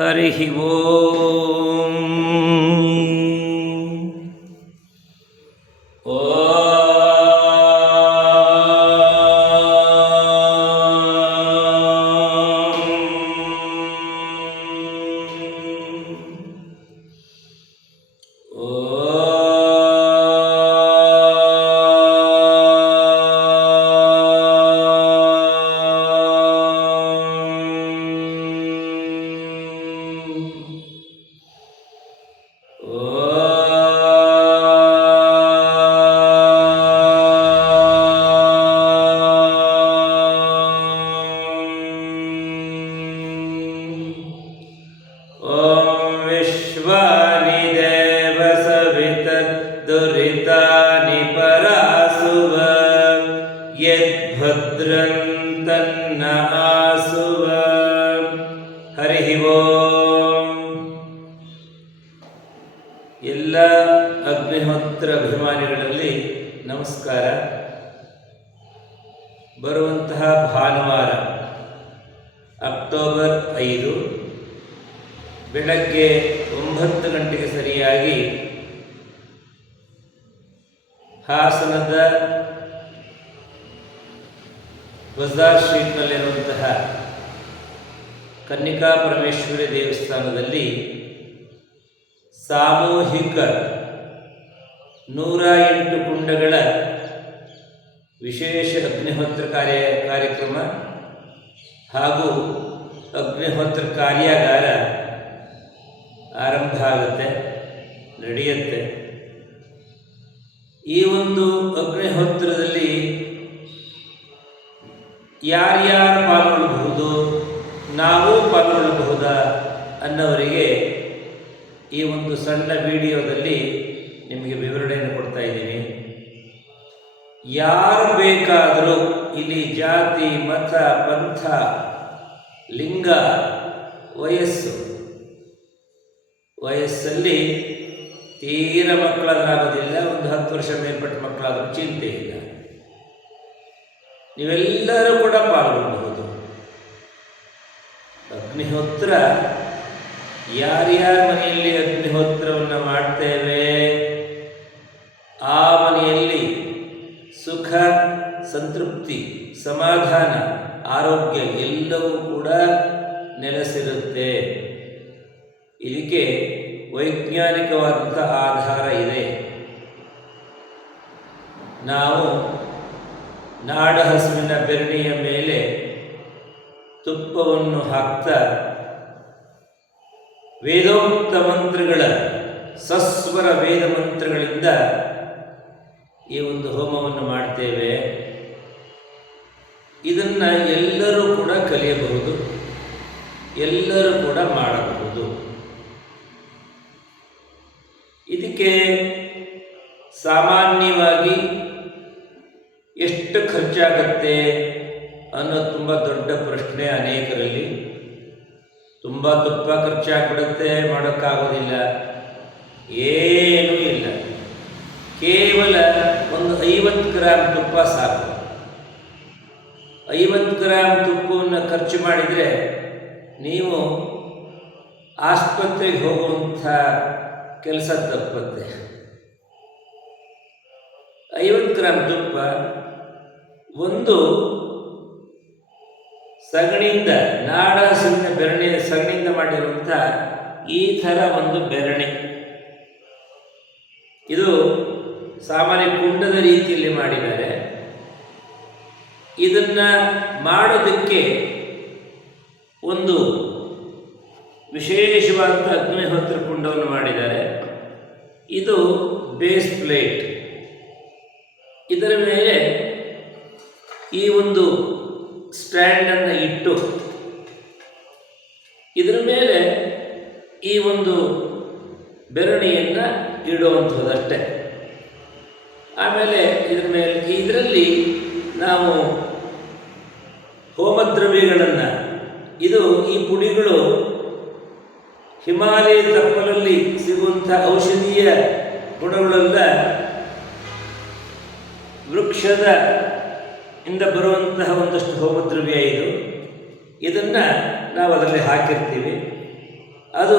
हरि वो यद्भद्रं तन्न आसुव हरिः ಓಂ ಎಲ್ಲ ಅಗ್ನಿಹೋತ್ರ ಅಭಿಮಾನಿಗಳಲ್ಲಿ ನಮಸ್ಕಾರ ಬರುವಂತಹ ಭಾನುವಾರ ಅಕ್ಟೋಬರ್ ಐದು ಬೆಳಗ್ಗೆ ಒಂಬತ್ತು ಗಂಟೆಗೆ ಸರಿಯಾಗಿ ಹಾಸನದ ಬಜಾರ್ ಸ್ಟ್ರೀಟ್ನಲ್ಲಿರುವಂತಹ ಕನ್ನಿಕಾ ಪರಮೇಶ್ವರಿ ದೇವಸ್ಥಾನದಲ್ಲಿ ಸಾಮೂಹಿಕ ನೂರ ಎಂಟು ಕುಂಡಗಳ ವಿಶೇಷ ಅಗ್ನಿಹೋತ್ರ ಕಾರ್ಯ, ಕಾರ್ಯಕ್ರಮ ಹಾಗೂ ಅಗ್ನಿಹೋತ್ರ ಕಾರ್ಯಾಗಾರ ಆರಂಭ ಆಗುತ್ತೆ, ನಡೆಯುತ್ತೆ. ಈ ಒಂದು ಅಗ್ನಿಹೋತ್ರದಲ್ಲಿ ಯಾರ್ಯಾರು ಪಾಲ್ಗೊಳ್ಳಬಹುದು, ನಾವು ಪಾಲ್ಗೊಳ್ಳಬಹುದಾ ಅನ್ನೋರಿಗೆ ಈ ಒಂದು ಸಣ್ಣ ವಿಡಿಯೋದಲ್ಲಿ ನಿಮಗೆ ವಿವರಣೆಯನ್ನು ಕೊಡ್ತಾ ಇದ್ದೀನಿ. ಯಾರು ಬೇಕಾದರೂ ಇಲ್ಲಿ ಜಾತಿ, ಮತ, ಪಂಥ, ಲಿಂಗ, ವಯಸ್ಸು, ವಯಸ್ಸಲ್ಲಿ ತೀರ ಮಕ್ಕಳಾದ್ರಾಗೋದಿಲ್ಲ, ಒಂದು ಹತ್ತು ವರ್ಷ ಮೇಲ್ಪಟ್ಟ ಮಕ್ಕಳಾದರೂ ಚಿಂತೆ ಇಲ್ಲ. ನೀವೆಲ್ಲರೂ ಕೂಡ ಪಾಲ್ಗೊಳ್ಳಬಹುದು ಅಗ್ನಿಹೋತ್ರ, ಯಾರ್ಯಾರ ಮನೆಯಲ್ಲಿ ಅಗ್ನಿಹೋತ್ರವನ್ನು ಮಾಡ್ತೇವೆ, ಆ ಮನೆಯಲ್ಲಿ ಸುಖ, ಸಂತೃಪ್ತಿ, ಸಮಾಧಾನ, ಆರೋಗ್ಯ ಎಲ್ಲವೂ ಕೂಡ ನೆಲೆಸಿರುತ್ತೆ. ಇದಕ್ಕೆ ವೈಜ್ಞಾನಿಕವಾದಂಥ ಆಧಾರ ಇದೆ. ನಾವು ನಾಡ ಹಸುವಿನ ಬೆರಣಿಯ ಮೇಲೆ ತುಪ್ಪವನ್ನು ಹಾಕ್ತಾ ವೇದೋಕ್ತ ಮಂತ್ರಗಳ ಸಸ್ವರ ವೇದ ಮಂತ್ರಗಳಿಂದ ಈ ಒಂದು ಹೋಮವನ್ನು ಮಾಡ್ತೇವೆ. ಇದನ್ನು ಎಲ್ಲರೂ ಕೂಡ ಕಲಿಯಬಹುದು. ಎಲ್ಲರೂ ಕೂಡ ಮಾಡಬಹುದು. ಇದಕ್ಕೆ ಸಾಮಾನ್ಯವಾಗಿ ಖರ್ಚಾಗತ್ತೆ ಅನ್ನೋದು ತುಂಬ ದೊಡ್ಡ ಪ್ರಶ್ನೆ ಅನೇಕರಲ್ಲಿ. ತುಂಬ ತುಪ್ಪ ಖರ್ಚಾಗ್ಬಿಡುತ್ತೆ, ಮಾಡೋಕ್ಕಾಗೋದಿಲ್ಲ. ಏನೂ ಇಲ್ಲ. ಕೇವಲ ಒಂದು ಐವತ್ತು ಗ್ರಾಮ್ ತುಪ್ಪ ಸಾಕು. ಐವತ್ತು ಗ್ರಾಮ್ ತುಪ್ಪವನ್ನು ಖರ್ಚು ಮಾಡಿದರೆ ನೀವು ಆಸ್ಪತ್ರೆಗೆ ಹೋಗುವಂಥ ಕೆಲಸ ತಪ್ಪುತ್ತೆ. ಐವತ್ತು ಗ್ರಾಮ್ ತುಪ್ಪ ಒಂದು ಸಗಣಿಯಿಂದ ನಾಡ ಹಸುವಿನ ಬೆರಣೆ ಸಗಣಿಯಿಂದ ಮಾಡಿರುವಂಥ ಈ ಥರ ಒಂದು ಬೆರಣೆ. ಇದು ಸಾಮಾನ್ಯ ಕುಂಡದ ರೀತಿಯಲ್ಲಿ ಮಾಡಿದ್ದಾರೆ. ಇದನ್ನು ಮಾಡೋದಕ್ಕೆ ಒಂದು ವಿಶೇಷವಾದ ಅಗ್ನಿಹೋತ್ರ ಕುಂಡವನ್ನು ಮಾಡಿದ್ದಾರೆ. ಇದು ಬೇಸ್ ಪ್ಲೇಟ್. ಇದರ ಮೇಲೆ ಈ ಒಂದು ಸ್ಟ್ಯಾಂಡನ್ನು ಇಟ್ಟು ಇದರ ಮೇಲೆ ಈ ಒಂದು ಬೆರಣಿಯನ್ನು ಇಡುವಂಥದ್ದಷ್ಟೆ ಆಮೇಲೆ ಇದರ ಮೇಲೆ ಇದರಲ್ಲಿ ನಾವು ಹೋಮದ್ರವ್ಯಗಳನ್ನು, ಇದು ಈ ಪುಡಿಗಳು ಹಿಮಾಲಯ ತಪ್ಪಲಲ್ಲಿ ಸಿಗುವಂಥ ಔಷಧೀಯ ಗುಣಗಳೆಲ್ಲ. ವೃಕ್ಷದ ಇಂದ ಬರುವಂತಹ ಒಂದಷ್ಟು ಹೋಮದ್ರವ್ಯ ಇದು. ಇದನ್ನು ನಾವು ಅದರಲ್ಲಿ ಹಾಕಿರ್ತೀವಿ. ಅದು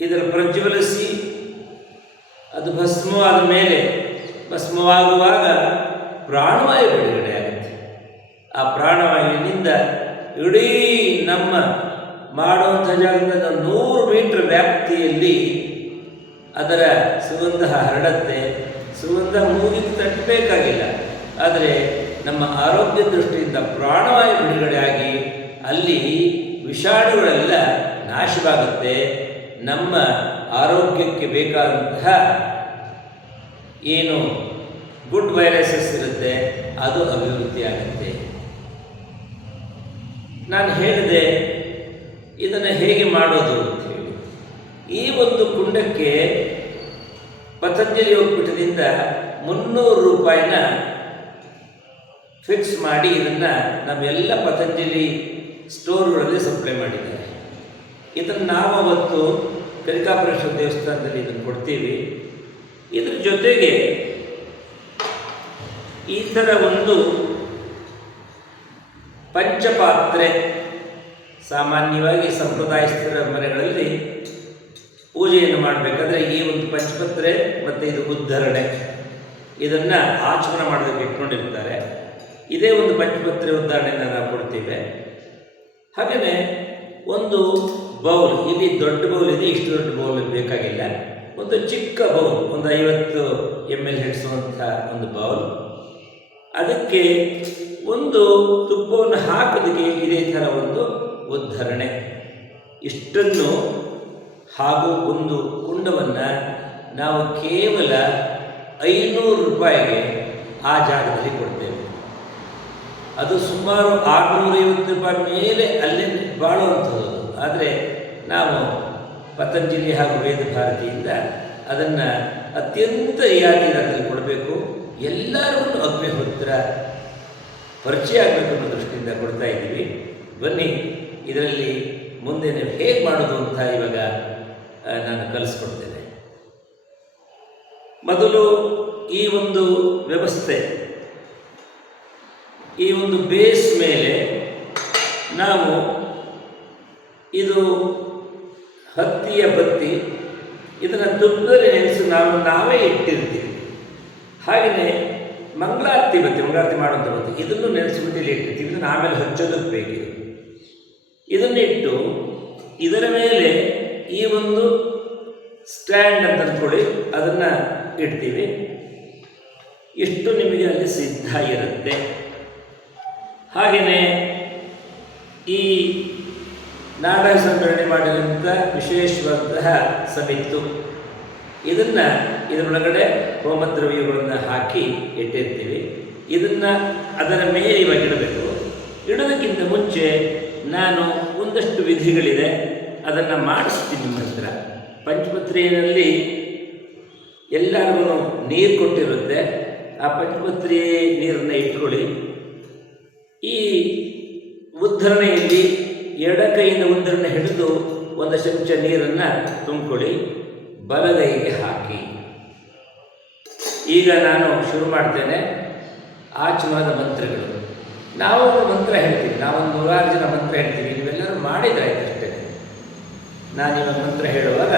ಇದರ ಪ್ರಜ್ವಲಿಸಿ ಅದು ಭಸ್ಮವಾದ ಮೇಲೆ, ಭಸ್ಮವಾಗುವಾಗ ಪ್ರಾಣವಾಯು ಬಿಡುಗಡೆ ಆಗುತ್ತೆ. ಆ ಪ್ರಾಣವಾಯುವಿನಿಂದ ಇಡೀ ನಮ್ಮ ಮಾಡುವಂಥ ಜಾಗದಿಂದ ನೂರು ಮೀಟರ್ ವ್ಯಾಪ್ತಿಯಲ್ಲಿ ಅದರ ಸುಗಂಧ ಹರಡತ್ತೆ. ಸುಗಂಧ ಮೂಗಿಗೆ ತಟ್ಟಬೇಕಾಗಿಲ್ಲ. ಆದರೆ ನಮ್ಮ ಆರೋಗ್ಯ ದೃಷ್ಟಿಯಿಂದ ಪ್ರಾಣವಾಯು ಬಿಡುಗಡೆಯಾಗಿ ಅಲ್ಲಿ ವಿಷಾಣುಗಳೆಲ್ಲ ನಾಶವಾಗುತ್ತೆ. ನಮ್ಮ ಆರೋಗ್ಯಕ್ಕೆ ಬೇಕಾದಂತಹ ಏನು ಗುಡ್ ವೈರಸಸ್ ಇರುತ್ತೆ, ಅದು ಅಭಿವೃದ್ಧಿಯಾಗುತ್ತೆ. ನಾನು ಹೇಳಿದೆ, ಇದನ್ನು ಹೇಗೆ ಮಾಡೋದು ಅಂತ ಹೇಳಿ. ಈ ಒಂದು ಕುಂಡಕ್ಕೆ ಪತಂಜಲಿ ಒಕ್ಕೂಟದಿಂದ ಮುನ್ನೂರು ರೂಪಾಯಿನ ಫಿಕ್ಸ್ ಮಾಡಿ ಇದನ್ನು ನಮ್ಮೆಲ್ಲ ಪತಂಜಲಿ ಸ್ಟೋರ್ಗಳಲ್ಲಿ ಸಪ್ಲೈ ಮಾಡಿದ್ದಾರೆ. ಇದನ್ನು ನಾವು ಅವತ್ತು ದೇವಸ್ಥಾನದಲ್ಲಿ ಇದನ್ನು ಕೊಡ್ತೀವಿ. ಇದ್ರ ಜೊತೆಗೆ ಈ ಥರ ಒಂದು ಪಂಚಪಾತ್ರೆ ಸಾಮಾನ್ಯವಾಗಿ ಸಂಪ್ರದಾಯಸ್ಥರ ಮನೆಗಳಲ್ಲಿ ಪೂಜೆಯನ್ನು ಮಾಡಬೇಕಾದ್ರೆ ಈ ಒಂದು ಪಂಚಪತ್ರೆ ಮತ್ತು ಇದು ಉದ್ಧರಣೆ. ಇದನ್ನು ಆಚರಣೆ ಮಾಡೋದಕ್ಕೆ ಇಟ್ಕೊಂಡಿರ್ತಾರೆ. ಇದೇ ಒಂದು ಪಂಚಪತ್ರೆ ಉದಾಹರಣೆಯನ್ನು ನಾವು ಕೊಡ್ತೀವಿ. ಹಾಗೆಯೇ ಒಂದು ಬೌಲ್, ಇಲ್ಲಿ ದೊಡ್ಡ ಬೌಲ್ ಇದೆ, ಇಷ್ಟು ದೊಡ್ಡ ಬೌಲ್ ಬೇಕಾಗಿಲ್ಲ. ಒಂದು ಚಿಕ್ಕ ಬೌಲ್, ಒಂದು ಐವತ್ತು ಎಂ ಎಲ್ ಹಿಡಿಸುವಂಥ ಒಂದು ಬೌಲ್. ಅದಕ್ಕೆ ಒಂದು ತುಪ್ಪವನ್ನು ಹಾಕೋದಕ್ಕೆ ಇದೇ ಥರ ಒಂದು ಉದ್ಧರಣೆ. ಇಷ್ಟನ್ನು ಹಾಗೂ ಒಂದು ಕುಂಡವನ್ನು ನಾವು ಕೇವಲ ಐನೂರು ರೂಪಾಯಿಗೆ ಆ ಜಾಗದಲ್ಲಿ ಕೊಡ್ತೇವೆ. ಅದು ಸುಮಾರು ಆರುನೂರೈವತ್ತು ರೂಪಾಯಿ ಮೇಲೆ ಅಲ್ಲೇ ಬಾಳುವಂಥದ್ದು. ಆದರೆ ನಾವು ಪತಂಜಲಿ ಹಾಗೂ ವೇದ ಭಾರತಿಯಿಂದ ಅದನ್ನು ಅತ್ಯಂತ ರಿಯಾಯಿತಿ ಕೊಡಬೇಕು. ಎಲ್ಲರಿಗೂ ಅಗ್ನಿಹೋತ್ರ ಪರಿಚಯ ಆಗಬೇಕು ಅನ್ನೋ ದೃಷ್ಟಿಯಿಂದ ಕೊಡ್ತಾ ಇದ್ದೀವಿ. ಬನ್ನಿ, ಇದರಲ್ಲಿ ಮುಂದೆ ನೀವು ಹೇಗೆ ಮಾಡೋದು ಅಂತ ಇವಾಗ ನಾನು ಕಲಿಸ್ಕೊಡ್ತೇನೆ. ಮೊದಲು ಈ ಒಂದು ವ್ಯವಸ್ಥೆ ಈ ಒಂದು ಬೇಸ್ ಮೇಲೆ ನಾವು ಇದು ಹತ್ತಿಯ ಬತ್ತಿ, ಇದನ್ನು ತುಪ್ಪದಲ್ಲಿ ನೆನೆಸಿ ನಾವು ನಾವೇ ಇಟ್ಟಿರ್ತೀವಿ. ಹಾಗೆಯೇ ಮಂಗಳಾರತಿ ಬತ್ತಿ, ಮಂಗಳಾರತಿ ಮಾಡುವಂಥ ಬತ್ತಿ, ಇದನ್ನು ನೆನೆಸಿ ಇಲ್ಲಿ ಇಟ್ಟಿರ್ತೀವಿ. ಇದನ್ನು ಆಮೇಲೆ ಹಚ್ಚೋದಕ್ಕೆ ಬೇಕಿದೆ. ಇದನ್ನಿಟ್ಟು ಇದರ ಮೇಲೆ ಈ ಒಂದು ಸ್ಟ್ಯಾಂಡ್ ಅಂತ ಅಂದ್ಕೊಳ್ಳಿ, ಅದನ್ನು ಇಡ್ತೀವಿ. ಇಷ್ಟು ನಿಮಗೆ ಅಲ್ಲಿ ಸಿದ್ಧ ಇರುತ್ತೆ. ಹಾಗೆಯೇ ಈ ನಾಟಕ ಸಂಗ್ರಹಣೆ ಮಾಡಿದಂಥ ವಿಶೇಷವಾದಂತಹ ಸಮಿತ್ತು. ಇದನ್ನು ಇದರೊಳಗಡೆ ಹೋಮದ್ರವ್ಯಗಳನ್ನು ಹಾಕಿ ಇಟ್ಟಿರ್ತೀವಿ. ಇದನ್ನು ಅದರ ಮೇಲೆ ಇವಾಗ ಇಡಬೇಕು. ಇಡೋದಕ್ಕಿಂತ ಮುಂಚೆ ನಾನು ಒಂದಷ್ಟು ವಿಧಿಗಳಿದೆ. ಅದನ್ನು ಮಾಡಿಸ್ತೀನಿ ನಿಮ್ಮ ಹತ್ರ. ಪಂಚಪತ್ರಿಯಲ್ಲಿ ಎಲ್ಲರಿಗೂ ನೀರು ಕೊಟ್ಟಿರುತ್ತೆ. ಆ ಪಂಚಪತ್ರಿ ನೀರನ್ನು ಇಟ್ಕೊಳ್ಳಿ. ಈ ಉದ್ಧರಣೆಯಲ್ಲಿ ಎಡ ಕೈಯಿಂದ ಉದ್ಧರಣೆ ಹಿಡಿದು ಒಂದು ಚಮಚ ನೀರನ್ನು ತುಂಬಿಕೊಳ್ಳಿ. ಬಲಗೈಗೆ ಹಾಕಿ. ಈಗ ನಾನು ಶುರು ಮಾಡ್ತೇನೆ. ಆಚಮನದ ಮಂತ್ರಗಳು. ನಾವೊಂದು ಮಂತ್ರ ಹೇಳ್ತೀವಿ. ನಾವೊಂದು ನೂರಾರು ಜನ ಮಂತ್ರ ಹೇಳ್ತೀವಿ. ನೀವೆಲ್ಲರೂ ಮಾಡಿದ್ರಾಯ್ತು ಅಷ್ಟೇ. ನಾನು ಇವಾಗ ಮಂತ್ರ ಹೇಳುವಾಗ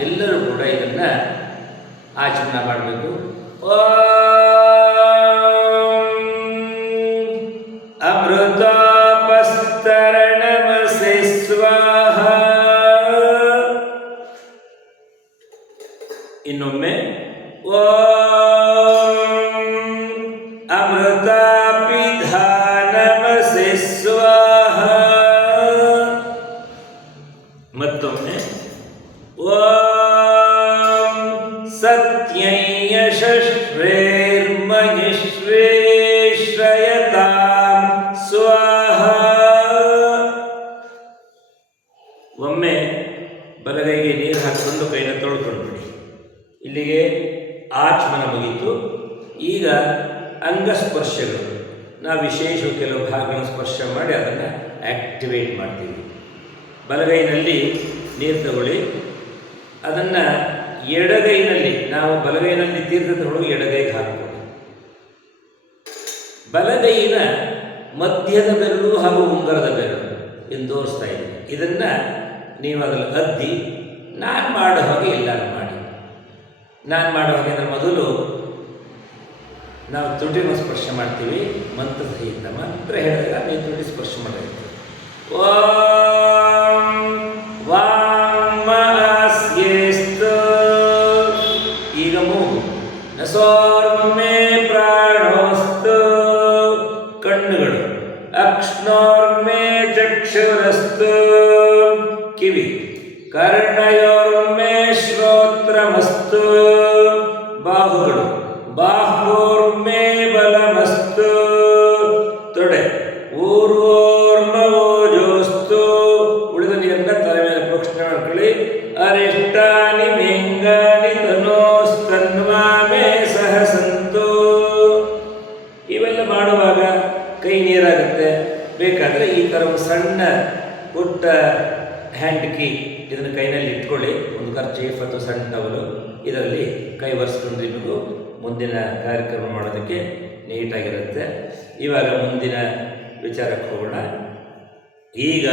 ಎಲ್ಲರೂ ಕೂಡ ಇದನ್ನು ಆಚರಣೆ ಮಾಡಬೇಕು. ಅಮೃತಾಪಸ್ತರಣಮಸೆ स्वाहा ಕೆಲವು ಭಾಗಗಳನ್ನು ಸ್ಪರ್ಶ ಮಾಡಿ ಅದನ್ನು ಆಕ್ಟಿವೇಟ್ ಮಾಡ್ತೀವಿ. ಬಲಗೈನಲ್ಲಿ ನೀರು ತಗೊಳ್ಳಿ. ಅದನ್ನು ಎಡಗೈನಲ್ಲಿ, ನಾವು ಬಲಗೈನಲ್ಲಿ ತೀರ್ಥ ತಗೊಳ್ಳಿ ಎಡಗೈಗೆ ಹಾಕ್ಬೋದು. ಬಲಗೈನ ಮಧ್ಯದ ಬೆರಳು ಹಾಗೂ ಉಂಗರದ ಬೆರಳು ಎಂದು ತೋರಿಸ್ತಾ ಇದ್ದೀನಿ. ಇದನ್ನು ನೀವು ಅದರಲ್ಲಿ ಅದ್ದಿ, ನಾನು ಮಾಡೋ ಹಾಗೆ ಎಲ್ಲರೂ ಮಾಡಿ. ನಾನು ಮಾಡೋ ಹಾಗೆ ಅಂದರೆ ಮೊದಲು ನಾವು ತುಟಿನ ಸ್ಪರ್ಶ ಮಾಡ್ತೀವಿ ಮಂತ್ರ ಸಹಿತ ಮಂತ್ರ ಹೇಳಿದಾಗ ನೀವು ತುಟಿ ಸ್ಪರ್ಶ ಮಾಡಬೇಕು ಓಂ ವಾಂಗ್ಮಸ್ಯೇಸ್ತು ಈಗ ಮೂಗು. ನಸೋರ್ಮೇ ಪ್ರಾಣೋಸ್ತು. ಕಣ್ಣುಗಳು. ಅಕ್ಷ್ಣೋರ್ಮೇ ಚಕ್ಷುರಸ್ತು. ಕಿವಿ. ಕರ್ಣಯೋರ್ಮೇ ಒಂದು ಖರ್ಚೀಫ್ ಅಥವಾ ಸಣ್ಣ ಟವಲು ಇದರಲ್ಲಿ ಕೈ ಒರೆಸ್ಕೊಂಡು ನಿಮಗೂ ಮುಂದಿನ ಕಾರ್ಯಕ್ರಮ ಮಾಡೋದಕ್ಕೆ ನೀಟಾಗಿರುತ್ತೆ. ಇವಾಗ ಮುಂದಿನ ವಿಚಾರಕ್ಕೆ ಹೋಗೋಣ. ಈಗ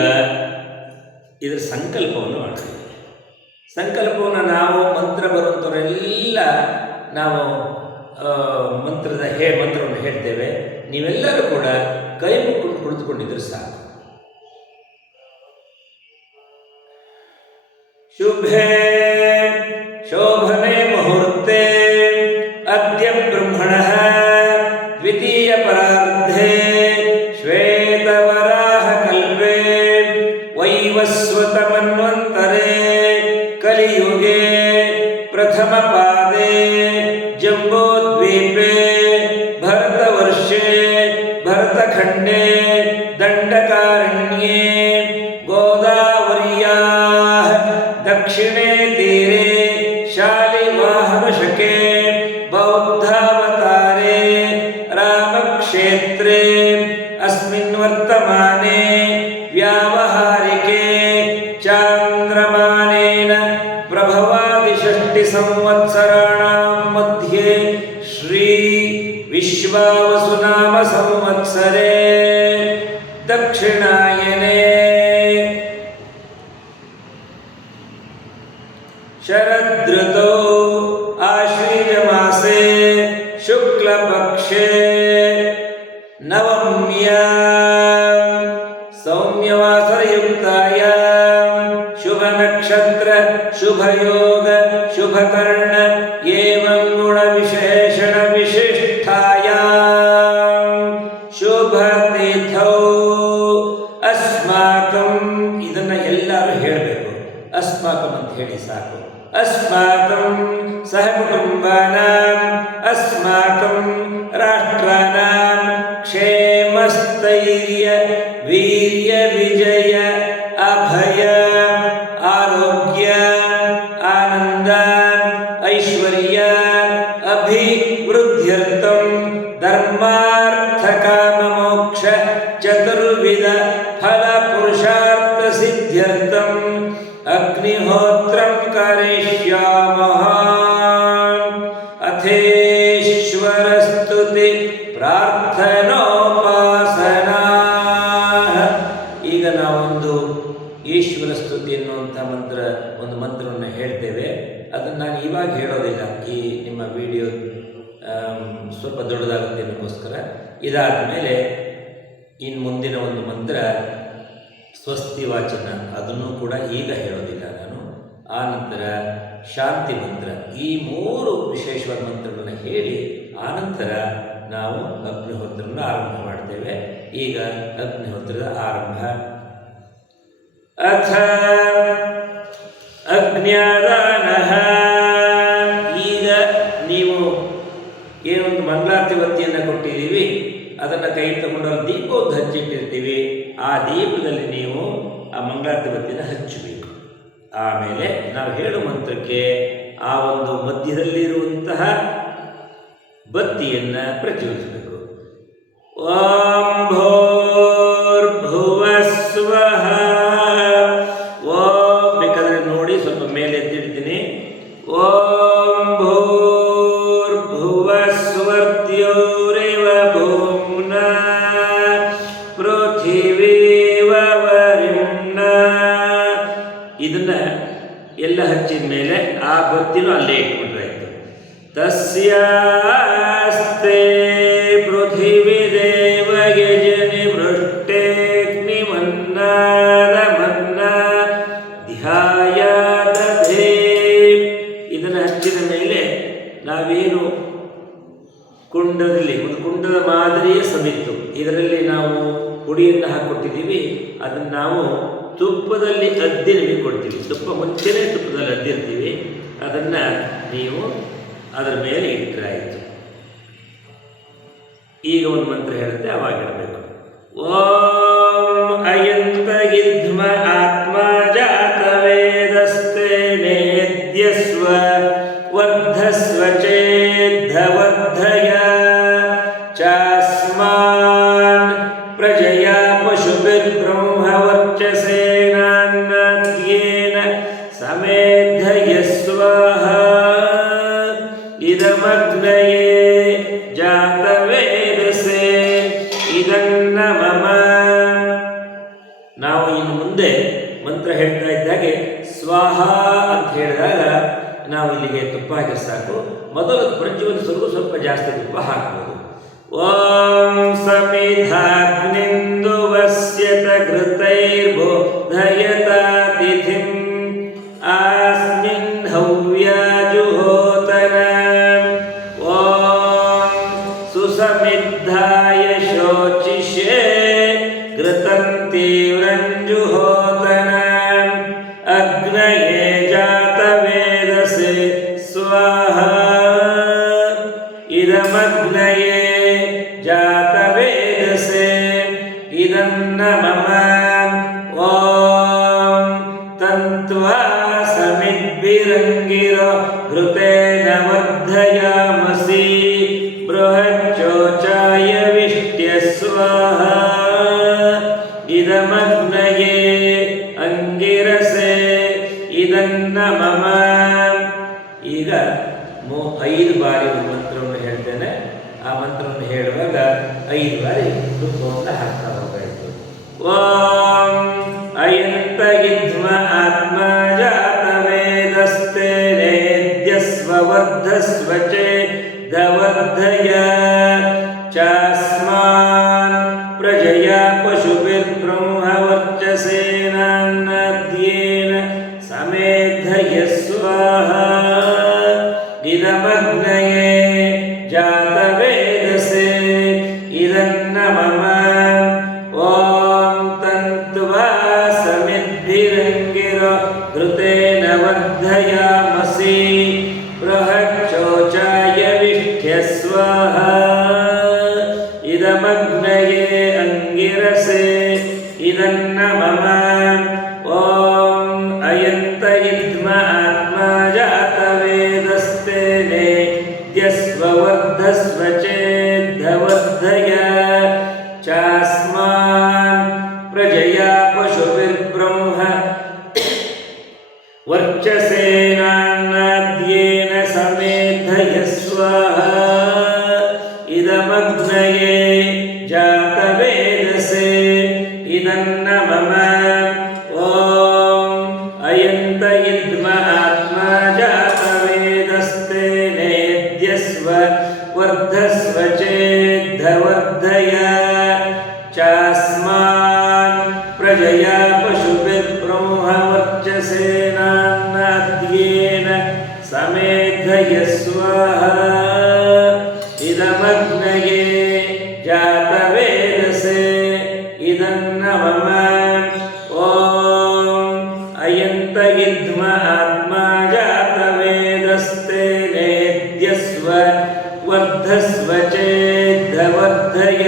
ಇದರ ಸಂಕಲ್ಪವನ್ನು ಮಾಡ್ತೀವಿ. ಸಂಕಲ್ಪವನ್ನು ನಾವು ಮಂತ್ರ ಬರುವಂಥವರೆಲ್ಲ ನಾವು ಮಂತ್ರದ ಹೇ, ಮಂತ್ರವನ್ನು ಹೇಳ್ತೇವೆ. ನೀವೆಲ್ಲರೂ ಕೂಡ ಕೈ ಮುಟ್ಕೊಂಡು ಕುಳಿತುಕೊಂಡಿದ್ರೆ ಸಾಕು. शुभे। शोभने मुहूर्ते अद्य ब्रह्मण द्वितीय परार्धे। श्वेतवराह कल्पे, वैवस्वतमन्वन्तरे, कलियुगे प्रथमपादे जम्बोद्वीपे, भरतवर्षे, भरतखण्डे, दण्डकारण्ये man. ಹೇಳೋದಿಲ್ಲ. ಈ ನಿಮ್ಮ ವಿಡಿಯೋ ಸ್ವಲ್ಪ ದೊಡ್ಡದಾಗುತ್ತೆ ನಿಮಗೋಸ್ಕರ ಇದಾದ ಮೇಲೆ ಇನ್ನು ಮುಂದಿನ ಒಂದು ಮಂತ್ರ, ಸ್ವಸ್ತಿ ವಾಚನ. ಅದನ್ನು ಕೂಡ ಈಗ ಹೇಳೋದಿಲ್ಲ ನಾನು. ಆ ನಂತರ ಶಾಂತಿ ಮಂತ್ರ. ಈ ಮೂರು ವಿಶೇಷವಾದ ಮಂತ್ರಗಳನ್ನು ಹೇಳಿ ಆನಂತರ ನಾವು ಅಗ್ನಿಹೋತ್ರವನ್ನು ಆರಂಭ ಮಾಡ್ತೇವೆ. ಈಗ ಅಗ್ನಿಹೋತ್ರದ ಆರಂಭ. ಅಥ ಅಜ್ಞಾದಾನಃ ಈಗ ನೀವು ಏನೊಂದು ಮಂಗಳಾರತಿ ಬತ್ತಿಯನ್ನು ಕೊಟ್ಟಿದ್ದೀವಿ ಅದನ್ನು ಕೈ ತಗೊಂಡು ಅಲ್ಲಿ ದೀಪವನ್ನು ಹಚ್ಚಿಟ್ಟಿರ್ತೀವಿ. ಆ ದೀಪದಲ್ಲಿ ನೀವು ಆ ಮಂಗಳಾರತಿ ಬತ್ತಿಯನ್ನು ಹಚ್ಚಬೇಕು. ಆಮೇಲೆ ನಾವು ಹೇಳುವ ಮಂತ್ರಕ್ಕೆ ಆ ಒಂದು ಮಧ್ಯದಲ್ಲಿರುವಂತಹ ಬತ್ತಿಯನ್ನು ಪ್ರಚೋದಿಸಬೇಕು. ಓಂ ಭೂರ್ಭುವಸ್ವಃ ಮೂರ್ತಿನೂ ಅಲ್ಲೇ ಇಟ್ಬಿಟ್ರೆ ಆಯಿತು. ತಸ್ಯಾಸ್ತೆ ಪೃಥಿವಿ ದೇವಗೆ ಜನಿ ವೃಷ್ಟೇಗ್ನಿ ಮನ್ನಾನ ಮನ್ನ ಧ್ಯಾಯಾದ ಇದನ್ನು ಹಚ್ಚಿದ ಮೇಲೆ ನಾವೇನು ಕುಂಡದಲ್ಲಿ, ಒಂದು ಕುಂಡದ ಮಾದರಿಯೇ ಸಮಿತ್ತು. ಇದರಲ್ಲಿ ನಾವು ಪುಡಿಯನ್ನು ಹಾಕ್ಕೊಟ್ಟಿದ್ದೀವಿ. ಅದನ್ನು ನಾವು ತುಪ್ಪದಲ್ಲಿ ಅದ್ದಿ ಕೊಡ್ತೀವಿ. ತುಪ್ಪ ಮುಂಚೆನೇ ಈಗ ಒಂದು ಮಂತ್ರ ಹೇಳುತ್ತೆ ಇರಬೇಕು ಓ જાસ્તિક બહાર यत्पयिध्वात्मा जातवेदस्ते वर्धस्व चेद्धवर्धय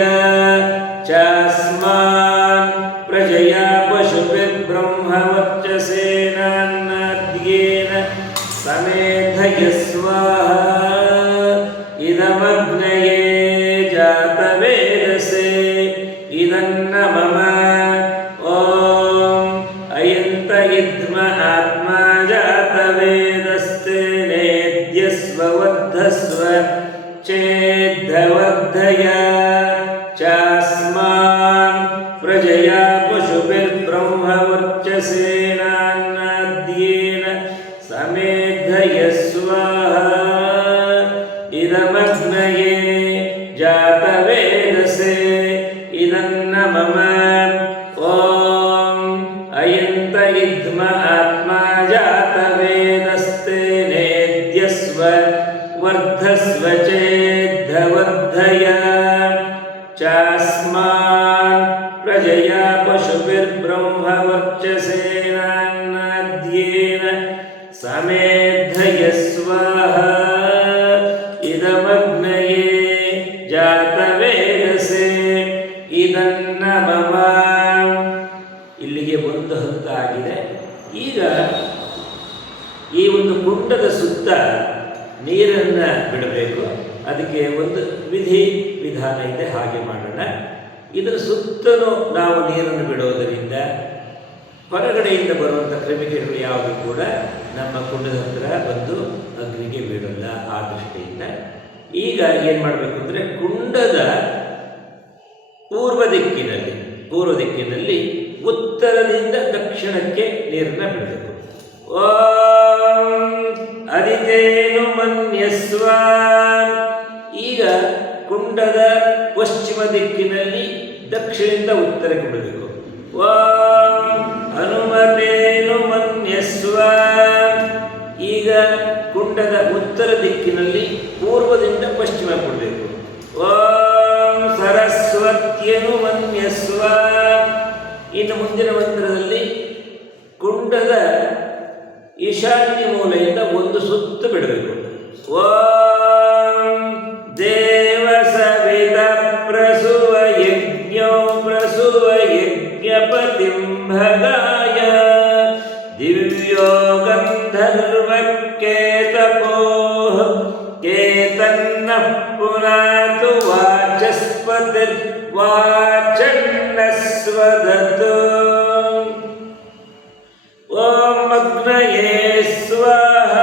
च स्मा अयन्त इद्म आत्मा जातवेदस्तेनेद्यस्व ಅದಕ್ಕೆ ಒಂದು ವಿಧಿ ವಿಧಾನ ಇದೆ, ಹಾಗೆ ಮಾಡೋಣ. ಇದರ ಸುತ್ತಲೂ ನಾವು ನೀರನ್ನು ಬಿಡೋದರಿಂದ ಹೊರಗಡೆಯಿಂದ ಬರುವಂಥ ಕ್ರಿಮಿಕೀಟಗಳು ಯಾವುದು ಕೂಡ ನಮ್ಮ ಕುಂಡದ ಹತ್ರ ಬಂದು ಅಗ್ನಿಗೆ ಬೀಳಲ್ಲ ಆ ದೃಷ್ಟಿಯಿಂದ. ಈಗ ಏನು ಮಾಡಬೇಕು ಅಂದರೆ ಕುಂಡದ ಪೂರ್ವ ದಿಕ್ಕಿನಲ್ಲಿ ಪೂರ್ವ ದಿಕ್ಕಿನಲ್ಲಿ ಉತ್ತರದಿಂದ ದಕ್ಷಿಣಕ್ಕೆ ನೀರನ್ನು ಬಿಡಬೇಕು. ಓ ಅದಿತೇನು ಮನ್ಯಸ್ವ ಈಗ ಕುಂಡದ ಪಶ್ಚಿಮ ದಿಕ್ಕಿನಲ್ಲಿ ದಕ್ಷಿಣದಿಂದ ಉತ್ತರಕ್ಕೆ ಬಿಡಬೇಕು. ಓಂ ಹನುಮತೇನು ಮನ್ಯಸ್ವ. ಈಗ ಕುಂಡದ ಉತ್ತರ ದಿಕ್ಕಿನಲ್ಲಿ ಪೂರ್ವದಿಂದ ಪಶ್ಚಿಮ ಕೊಡಬೇಕು. ಓಂ ಸರಸ್ವತಿಯನು ಮನ್ಯಸ್ವ. ಇನ್ನು ಮುಂದಿನ ಮಂತ್ರದಲ್ಲಿ ಕುಂಡದ ಈಶಾನ್ಯ ಮೂಲೆಯಿಂದ ಒಂದು ಸುತ್ತು ಬಿಡಬೇಕು. ಕೇತನ್ನ ಪುನಾತು ವಾಚಸ್ಪತಿರ್ವಾಚನ್ನಸ್ವದತು ಓಂ ಅಗ್ನಯೇ ಸ್ವಾಹ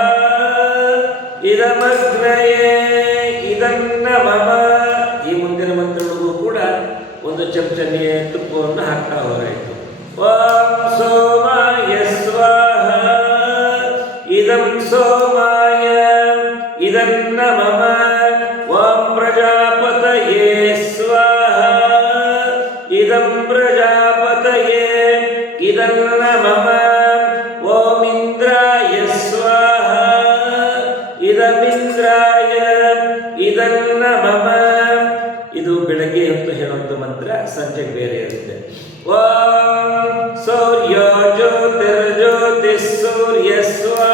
ಇದಮಗ್ನಯೇ ಇದನ್ನ ಮಮ ಈ ಮುಂದಿನ ಮಂತ್ರಗಳಿಗೂ ಕೂಡ ಒಂದು ಚಮಚ ನೀರು ತುಪ್ಪವನ್ನು ಹಾಕ್ತಾ ಹೋರಾಯಿತು ಓಂ ಸೋಮಾಯ yes sir yes sir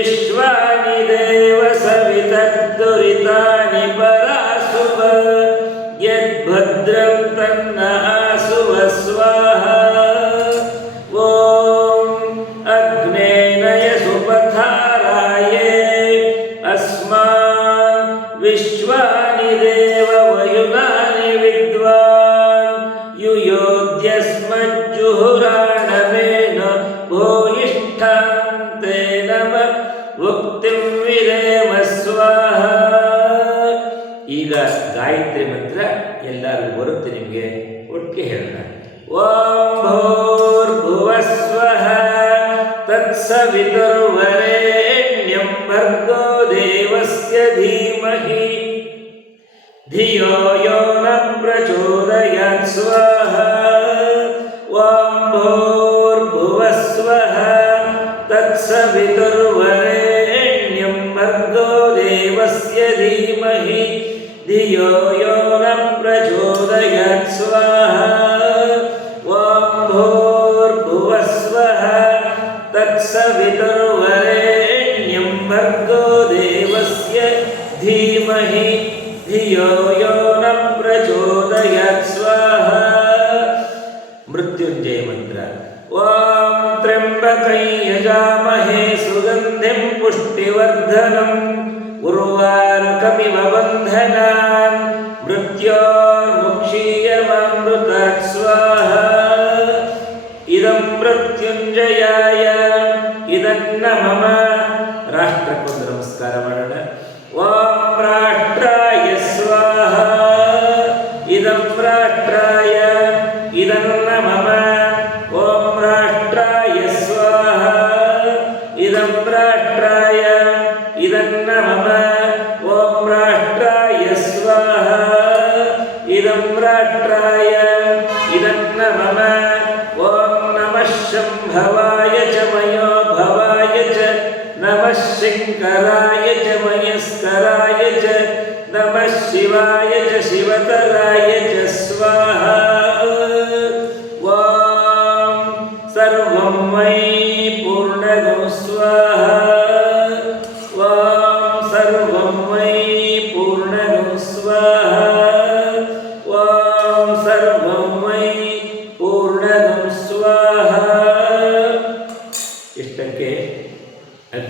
Лише два ơi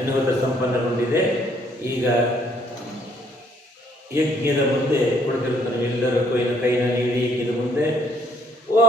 ಅಗ್ನಿಹೋತ್ರ ಸಂಪನ್ನಗೊಂಡಿದೆ. ಈಗ ಯಜ್ಞದ ಮುಂದೆ ಕೊಡ್ತಿರ್ತಾನೆ ಎಲ್ಲರೂ ಕೈನ ಕೈನ ನೀಡಿ ಯಜ್ಞದ ಮುಂದೆ. ಓ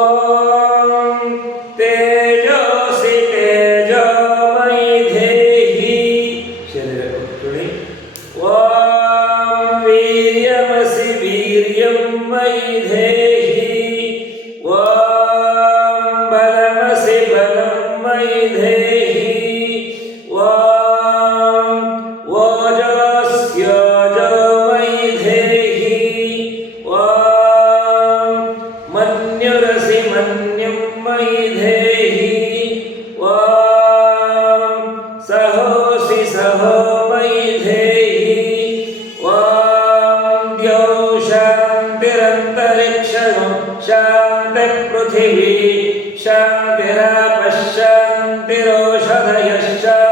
पश्यन्ति रोषधयश्च